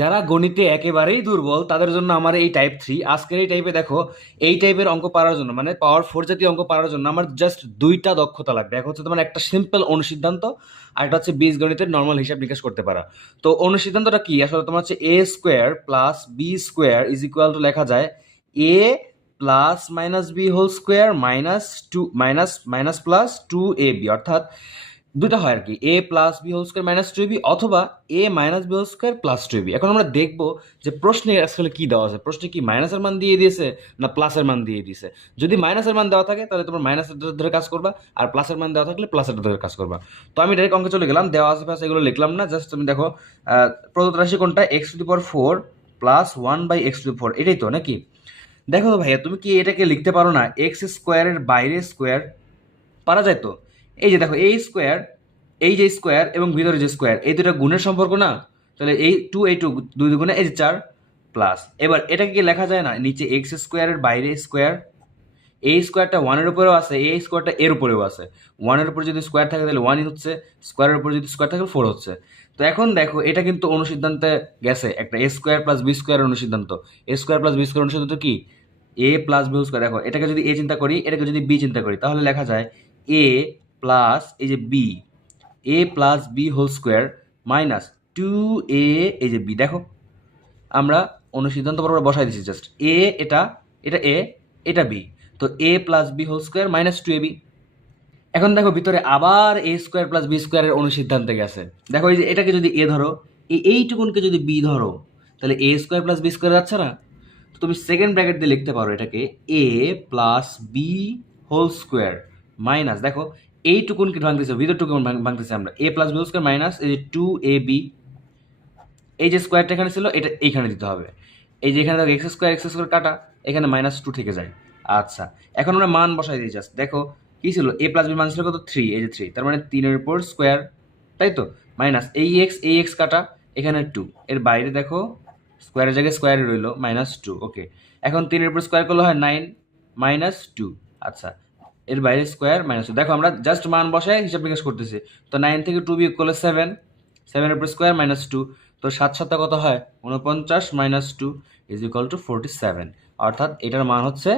যারা গণিতে একেবারেই দুর্বল তাদের জন্য আমার এই টাইপ 3 আজকের এই টাইপে দেখো। এই টাইপের অঙ্ক পারার জন্য মানে পাওয়ার 4 জাতীয় অঙ্ক পারার জন্য আমার জাস্ট দুইটা দক্ষতা লাগবে। এক হচ্ছে তোমার একটা সিম্পল অনুসিদ্ধান্ত, আর একটা হচ্ছে বীজগণিতের নর্মাল হিসাব নিকাশ করতে পারা। তো অনুসিদ্ধান্তটা কি আসলে তোমার হচ্ছে A square plus B square is equal to লেখা যায় A plus minus B whole square minus two minus minus plus two A B, অর্থাৎ দুটা হয় আর কি, A plus B whole square minus two B অথবা A minus B whole square plus two B. এখন আমরা দেখবো যে প্রশ্নে আসলে কি দেওয়া আছে, প্রশ্নে কি মাইনাসের মান দিয়ে দিয়েছে না প্লাসের মান দিয়ে দিয়েছে। যদি মাইনাসের মান দেওয়া থাকে তাহলে তোমার মাইনাসের ধরে কাজ করবা, আর প্লাসের মান দেওয়া থাকলে প্লাসের ধরে কাজ করবা। তো আমি ডাইরেক্ট অঙ্কে চলে গেলাম, দেওয়া আছে এগুলো লিখলাম না, জাস্ট তুমি দেখো প্রদত্ত রাশি কোনটা, x to the power 4 plus 1 by x to the 4, এটাই তো নাকি? দেখো তো ভাইয়া, তুমি কি এটাকে লিখতে পারো না এক্স স্কোয়ারের বাইরে স্কোয়ার? পারা যায় তো। এই যে দেখো এই স্কোয়ার, এই যে স্কোয়ার এবং ভিতরে যে স্কোয়ার, এই দুটো গুণের সম্পর্ক না? তাহলে এই টু দুই দুগুণে এই যে 4 প্লাস, এবার এটাকে কি লেখা যায় না নিচে এক্স স্কোয়ারের বাইরে স্কোয়ার? এই স্কোয়ারটা ওয়ানের উপরেও আছে, এই স্কোয়ারটা এর উপরেও আছে। ওয়ানের উপরে যদি স্কোয়ার থাকে তাহলে ওয়ানই হচ্ছে, স্কোয়ারের উপরে যদি স্কোয়ার থাকে 4 হচ্ছে। তো এখন দেখো এটা কিন্তু অনুসিদ্ধান্তে গেছে, একটা এ স্কোয়ার প্লাস বি স্কোয়ার অনুসিদ্ধান্ত। এ স্কোয়ার প্লাস বি স্কোয়ার অনুসিদ্ধান্ত কি? A plus B square. দেখো এটাকে যদি এ চিন্তা করি, এটাকে যদি বি চিন্তা করি, তাহলে লেখা যায় এ প্লাস এই যে B, A plus B whole square minus two A এই যে বি। দেখো আমরা অনুসিদ্ধান্ত বরাবর বসাই দিচ্ছি, জাস্ট এ এটা, এটা এ, এটা বি। তো A plus B whole square minus two A B. এখন দেখো ভিতরে আবার এ স্কোয়ার প্লাস বি স্কোয়ারের অনুসিদ্ধান্তে গেছে। দেখো এই যে এটাকে যদি এ ধরো, এইটুকুনকে যদি বি ধরো, তাহলে এ স্কোয়ার প্লাস বি স্কোয়ার যাচ্ছে না? তো তুমি সেকেন্ড ব্র্যাকেট দিয়ে লিখতে পারো এটাকে A plus B whole square minus, দেখো এইটুকুনকে ভাঙতেছে, ভিতরটুকু ভাঙতেছে আমরা, A plus B whole square minus এই যে টু এ বি। এই যে স্কোয়ারটা এখানে ছিল এটা এইখানে দিতে হবে। এই যে এখানে দেখো এক্স স্কোয়ার কাটা, এখানে মাইনাস টু থেকে যায়। আচ্ছা, এখন আমরা মান বসাই দিই জাস্ট। দেখো কি ছিল, এ প্লাস বি মান ছিল কত, 3, এই যে 3, তার মানে 3-এর উপর স্কোয়ার, তাই তো, মাইনাস এই এক্স কাটা, এখানে 2, এর বাইরে দেখো স্কোয়ারের জায়গায় স্কোয়ারে রইলো মাইনাস 2। ওকে, এখন 3-এর উপর স্কোয়ার করলে হয় 9 মাইনাস 2। আচ্ছা, এর বাইরে স্কোয়ার মাইনাস 2। দেখো আমরা জাস্ট মান বসায় হিসাব নিকাশ করতেছি। তো 9 থেকে 2 বিয়োগ করলে 7, 7-এর উপর স্কোয়ার মাইনাস 2। তো 7 সাথে কত হয় 49 মাইনাস 2 ইজ ইকুয়াল টু 47, অর্থাৎ এটার মান হচ্ছে